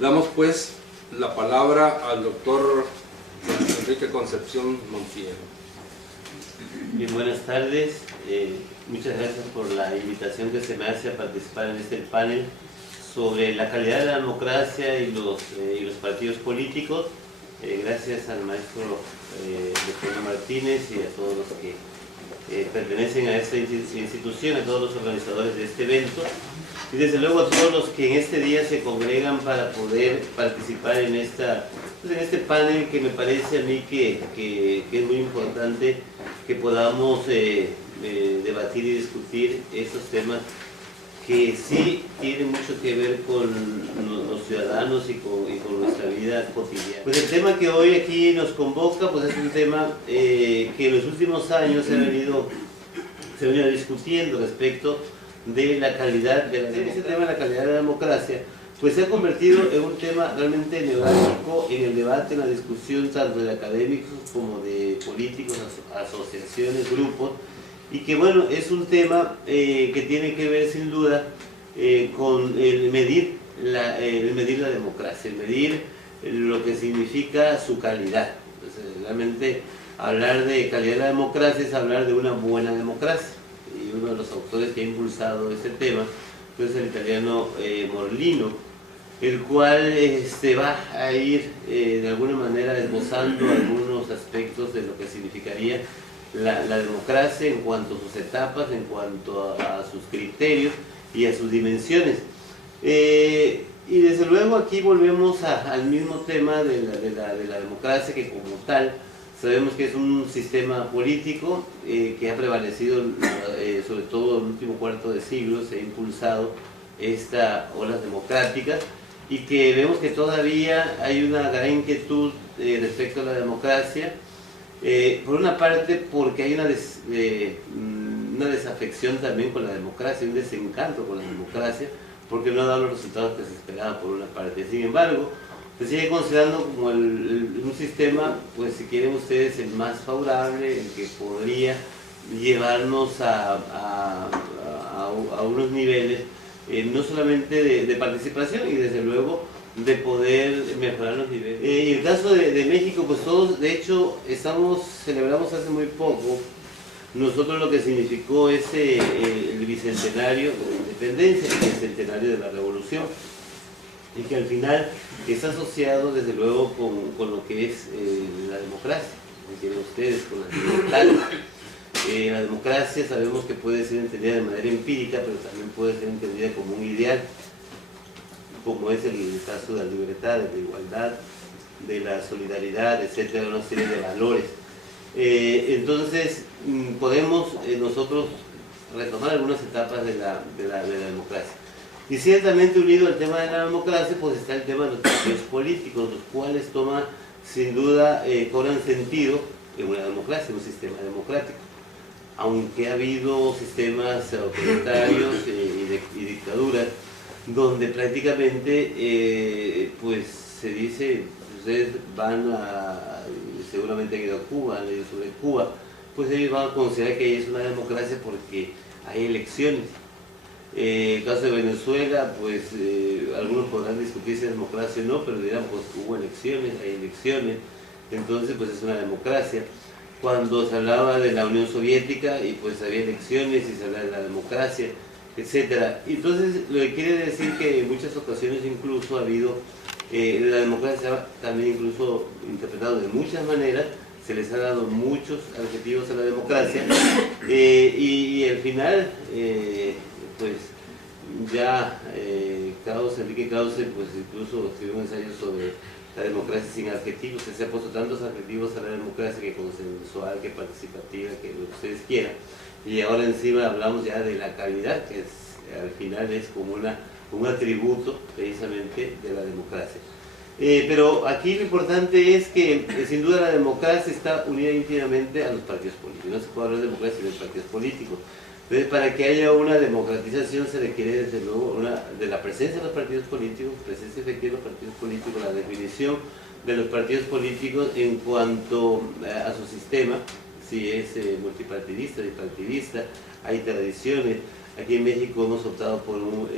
Damos pues la palabra al doctor Enrique Concepción Montiel. Bien, buenas tardes. Muchas gracias por la invitación que se me hace a participar en este panel sobre la calidad de la democracia y los partidos políticos. Gracias al maestro Dr. Martínez y a todos los que pertenecen a esta institución, a todos los organizadores de este evento, y desde luego a todos los que en este día se congregan para poder participar en este panel, que me parece a mí que es muy importante que podamos debatir y discutir estos temas que sí tienen mucho que ver con los ciudadanos y con nuestra vida cotidiana. Pues el tema que hoy aquí nos convoca pues es un tema que en los últimos años se ha venido discutiendo respecto de la calidad de la democracia. Ese tema de la calidad de la democracia pues se ha convertido en un tema realmente neurálgico en el debate, en la discusión tanto de académicos como de políticos, asociaciones, grupos, y que bueno, es un tema que tiene que ver sin duda con el medir la democracia, el medir lo que significa su calidad. Entonces, realmente hablar de calidad de la democracia es hablar de una buena democracia, y uno de los autores que ha impulsado ese tema pues, es el italiano Morlino, el cual va a ir de alguna manera esbozando algunos aspectos de lo que significaría la democracia en cuanto a sus etapas, en cuanto a sus criterios y a sus dimensiones. Y desde luego aquí volvemos al mismo tema de la democracia, que como tal sabemos que es un sistema político que ha prevalecido sobre todo en el último cuarto de siglo. Se ha impulsado esta ola democrática y que vemos que todavía hay una gran inquietud respecto a la democracia. Por una parte porque hay una desafección también con la democracia, un desencanto con la democracia, porque no ha dado los resultados que se esperaban por una parte. Sin embargo, se sigue considerando como un sistema, pues si quieren ustedes, el más favorable, el que podría llevarnos a unos niveles no solamente de participación y desde luego de poder mejorar los niveles. Y el caso de México, pues todos, de hecho, celebramos hace muy poco nosotros lo que significó el bicentenario de la independencia, el bicentenario de la revolución, y que al final está asociado desde luego con lo que es la democracia, como tienen ustedes, con las libertades. La democracia sabemos que puede ser entendida de manera empírica, pero también puede ser entendida como un ideal, como es el caso de la libertad, de la igualdad, de la solidaridad, etcétera, una serie de valores. Entonces, podemos nosotros retomar algunas etapas de la democracia. Y ciertamente unido al tema de la democracia, pues está el tema de los partidos políticos, los cuales sin duda, cobran sentido en una democracia, en un sistema democrático. Aunque ha habido sistemas autoritarios y dictaduras, donde prácticamente pues se dice, ustedes seguramente han ido a Cuba, han leído sobre Cuba, pues ellos van a considerar que es una democracia porque hay elecciones. El caso de Venezuela, pues algunos podrán discutir si es democracia o no, pero dirán, pues hubo elecciones, hay elecciones, entonces pues es una democracia. Cuando se hablaba de la Unión Soviética y pues había elecciones y se hablaba de la democracia, etcétera. Entonces, lo que quiere decir que en muchas ocasiones incluso ha habido, la democracia también incluso interpretado de muchas maneras, se les ha dado muchos adjetivos a la democracia, y al final, pues ya Enrique Krauss, pues incluso escribió un ensayo sobre la democracia sin adjetivos, que se ha puesto tantos adjetivos a la democracia, que consensual, que participativa, que lo que ustedes quieran. Y ahora encima hablamos ya de la calidad, que al final es como un atributo precisamente de la democracia. Pero aquí lo importante es que sin duda la democracia está unida íntimamente a los partidos políticos. No se puede hablar de democracia sin los partidos políticos. Entonces, para que haya una democratización se requiere desde luego de la presencia de los partidos políticos, presencia efectiva de los partidos políticos, la definición de los partidos políticos en cuanto a su sistema, si es multipartidista, bipartidista, hay tradiciones. Aquí en México hemos optado por un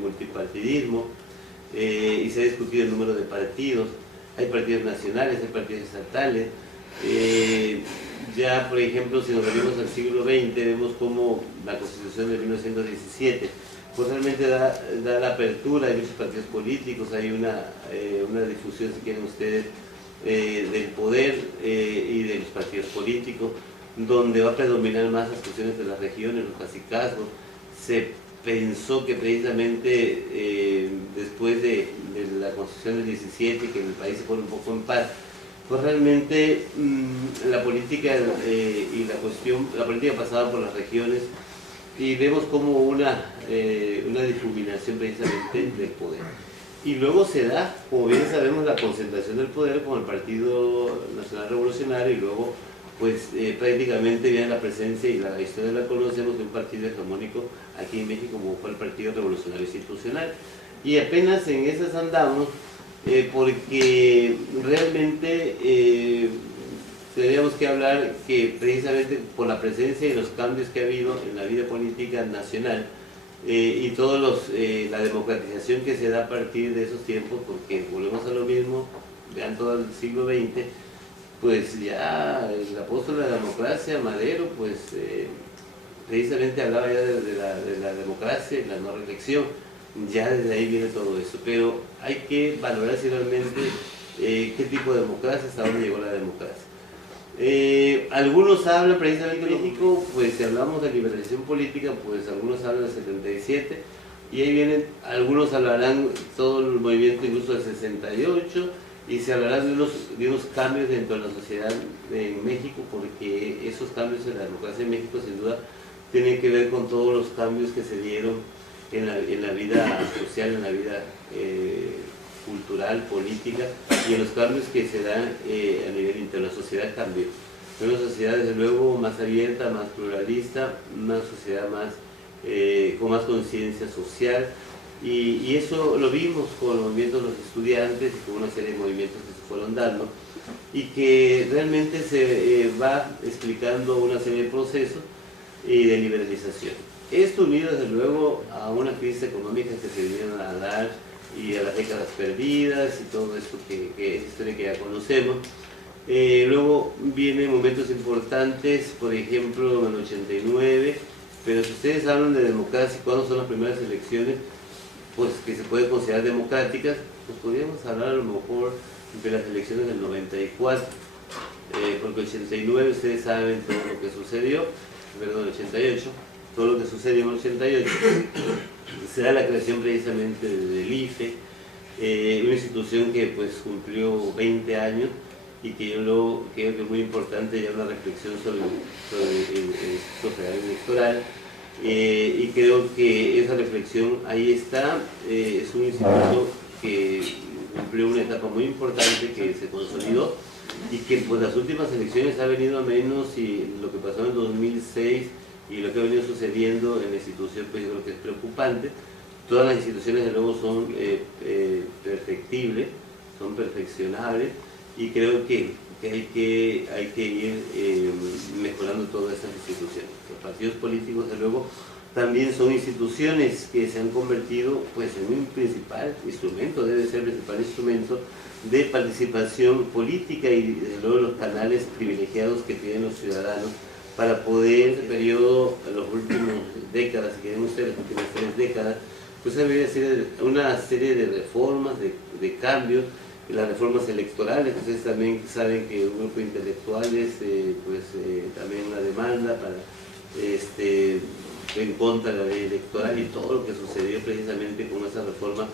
multipartidismo, y se ha discutido el número de partidos. Hay partidos nacionales, hay partidos estatales. Ya, por ejemplo, si nos venimos al siglo XX, vemos como la Constitución de 1917 pues realmente da la apertura, hay muchos partidos políticos, hay una difusión, si quieren ustedes, del poder y de los partidos políticos, donde va a predominar más las cuestiones de las regiones, los cacicazgos. Se pensó que precisamente después de la Constitución del 17, que el país se pone un poco en paz, pues realmente la política y la política pasaba por las regiones, y vemos como una difuminación precisamente del poder. Y luego se da, como bien sabemos, la concentración del poder con el Partido Nacional Revolucionario, y luego pues prácticamente viene la presencia, y la historia la conocemos, de un partido hegemónico aquí en México como fue el Partido Revolucionario Institucional. Y apenas en esas andamos, porque realmente tendríamos que hablar que precisamente por la presencia y los cambios que ha habido en la vida política nacional y la democratización que se da a partir de esos tiempos, porque volvemos a lo mismo, vean todo el siglo XX, pues ya el apóstol de la democracia, Madero, pues precisamente hablaba ya de la democracia y la no reelección. Ya desde ahí viene todo eso, pero hay que valorar si realmente qué tipo de democracia, hasta dónde llegó la democracia. Algunos hablan precisamente en México, pues si hablamos de liberalización política, pues algunos hablan del 77, y ahí vienen, algunos hablarán todo el movimiento incluso del 68, y se hablará de unos cambios dentro de la sociedad en México, porque esos cambios en la democracia en México sin duda tienen que ver con todos los cambios que se dieron en la vida social, en la vida cultural, política, y en los cambios que se dan a nivel interno. La sociedad cambió. Es una sociedad desde luego más abierta, más pluralista, una sociedad con más conciencia social, y eso lo vimos con los movimientos de los estudiantes y con una serie de movimientos que se fueron dando, y que realmente se va explicando una serie de procesos y de liberalización. Esto unido desde luego a una crisis económica que se vinieron a dar, y a las décadas perdidas y todo esto que es historia que ya conocemos. Luego vienen momentos importantes, por ejemplo en el 89, pero si ustedes hablan de democracia, ¿cuándo son las primeras elecciones? Pues que se pueden considerar democráticas, pues podríamos hablar a lo mejor de las elecciones del 94, porque el 89 ustedes saben todo lo que sucedió, perdón, el 88, todo lo que sucedió en el 88, se da la creación precisamente del IFE, una institución que pues cumplió 20 años, y que yo creo que es muy importante ya una reflexión sobre el Instituto Federal Electoral, y creo que esa reflexión ahí está. Es un instituto que cumplió una etapa muy importante, que se consolidó, y que pues las últimas elecciones ha venido a menos, y lo que pasó en 2006 y lo que ha venido sucediendo en la institución, pues yo creo que es preocupante. Todas las instituciones de nuevo son perfectibles, son perfeccionables, y creo que hay que ir mejorando todas estas instituciones. Los partidos políticos de luego también son instituciones que se han convertido pues en un principal instrumento, debe ser el principal instrumento de participación política, y desde luego los canales privilegiados que tienen los ciudadanos para poder, en el periodo, en las últimas décadas, si quieren ustedes, las últimas 3 décadas, pues ha habido una serie de reformas, de cambios, las reformas electorales. Ustedes también saben que un grupo de intelectuales, también una demanda en contra de la ley electoral, y todo lo que sucedió precisamente con esas reformas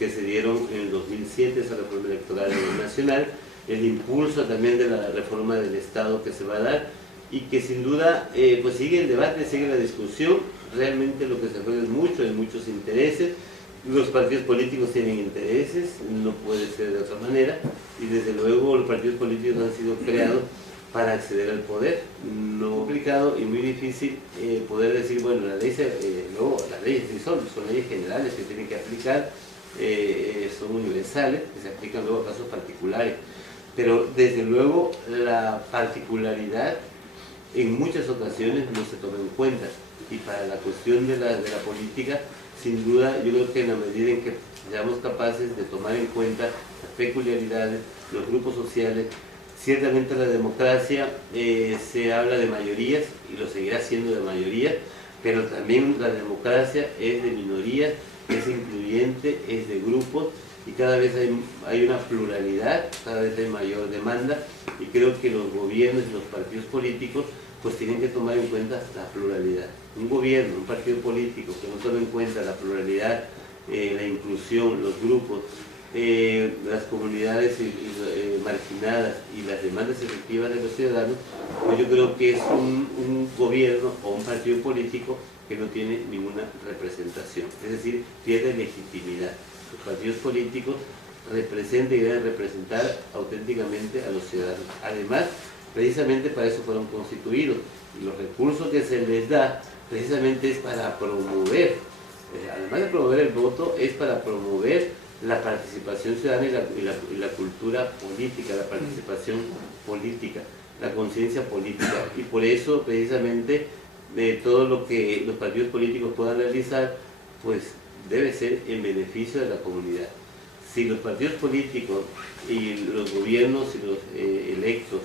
que se dieron en el 2007, esa reforma electoral nacional, el impulso también de la reforma del Estado que se va a dar, y que sin duda pues sigue el debate, sigue la discusión. Realmente lo que se juega es mucho, hay muchos intereses, los partidos políticos tienen intereses, no puede ser de otra manera, y desde luego los partidos políticos han sido creados para acceder al poder. No complicado y muy difícil poder decir, bueno, las leyes sí son leyes generales que tienen que aplicar, son universales, que se aplican luego a casos particulares, pero desde luego la particularidad en muchas ocasiones no se toma en cuenta, y para la cuestión de la política, sin duda, yo creo que en la medida en que seamos capaces de tomar en cuenta las peculiaridades, los grupos sociales. Ciertamente la democracia se habla de mayorías y lo seguirá siendo de mayorías, pero también la democracia es de minorías, es incluyente, es de grupos, y cada vez hay una pluralidad, cada vez hay mayor demanda, y creo que los gobiernos y los partidos políticos pues tienen que tomar en cuenta la pluralidad. Un gobierno, un partido político que no tome en cuenta la pluralidad, la inclusión, los grupos, las comunidades marginadas y las demandas efectivas de los ciudadanos, pues yo creo que es un gobierno o un partido político que no tiene ninguna representación, es decir, pierde legitimidad. Los partidos políticos representan y deben representar auténticamente a los ciudadanos. Además, precisamente para eso fueron constituidos, y los recursos que se les da precisamente es para promover, además de promover el voto, es para promover la participación ciudadana y la cultura política, la participación política, la conciencia política, y por eso precisamente todo lo que los partidos políticos puedan realizar pues debe ser en beneficio de la comunidad. Si los partidos políticos y los gobiernos y los electos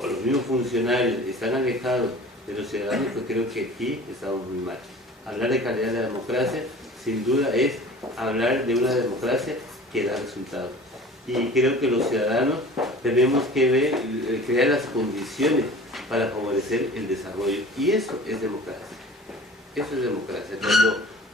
o los mismos funcionarios están alejados de los ciudadanos, pues creo que aquí estamos muy mal. Hablar de calidad de la democracia sin duda es hablar de una democracia que da resultados. Y creo que los ciudadanos tenemos que crear las condiciones para favorecer el desarrollo. Y eso es democracia. Eso es democracia.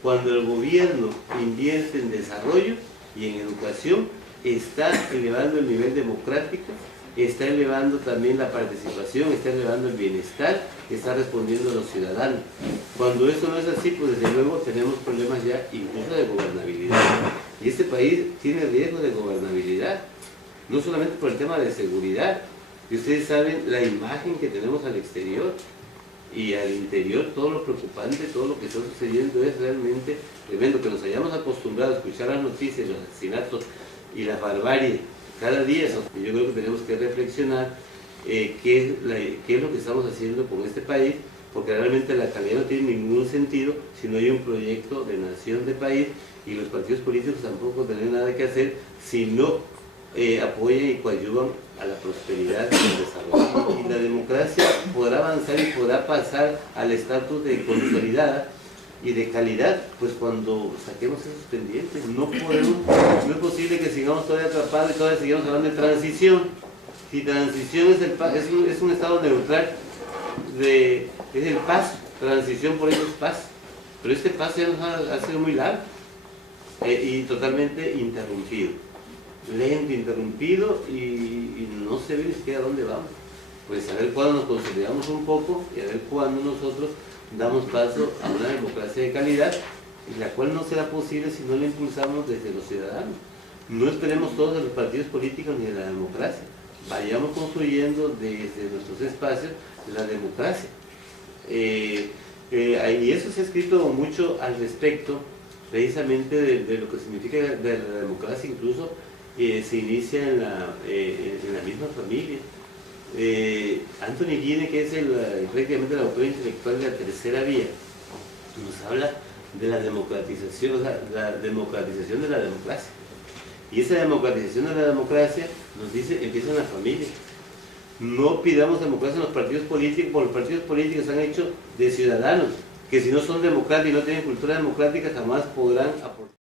Cuando el gobierno invierte en desarrollo y en educación, está elevando el nivel democrático, está elevando también la participación, está elevando el bienestar, está respondiendo a los ciudadanos. Cuando eso no es así, pues desde luego tenemos problemas ya incluso de gobernabilidad. Y este país tiene riesgo de gobernabilidad, no solamente por el tema de seguridad. Y ustedes saben la imagen que tenemos al exterior y al interior, todo lo preocupante, todo lo que está sucediendo es realmente tremendo. Que nos hayamos acostumbrado a escuchar las noticias, los asesinatos y la barbarie cada día. Y yo creo que tenemos que reflexionar qué es lo que estamos haciendo con este país, porque realmente la calidad no tiene ningún sentido si no hay un proyecto de nación, de país, y los partidos políticos tampoco tienen nada que hacer si no apoyan y coadyuvan a la prosperidad y al desarrollo. Y la democracia podrá avanzar y podrá pasar al estatus de consolidada y de calidad, pues cuando saquemos esos pendientes. No es posible que sigamos todavía atrapados y todavía sigamos hablando de transición. Si transición es un estado neutral, es el paso, transición por eso es paso. Pero este paso ya nos ha sido muy largo y totalmente interrumpido. Lento, interrumpido, y no se ve ni siquiera a dónde vamos. Pues a ver cuándo nos consolidamos un poco y a ver cuándo nosotros damos paso a una democracia de calidad, y la cual no será posible si no la impulsamos desde los ciudadanos. No esperemos todos de los partidos políticos ni de la democracia. Vayamos construyendo desde nuestros espacios la democracia. Y eso se ha escrito mucho al respecto, precisamente de lo que significa de la democracia. Incluso se inicia en la misma familia. Anthony Giddens, que es prácticamente el autor intelectual de la tercera vía, nos habla de la democratización, o sea, la democratización de la democracia. Y esa democratización de la democracia, nos dice, empieza en la familia. No pidamos democracia en los partidos políticos, porque los partidos políticos se han hecho de ciudadanos, que si no son democráticos y no tienen cultura democrática, jamás podrán aportar.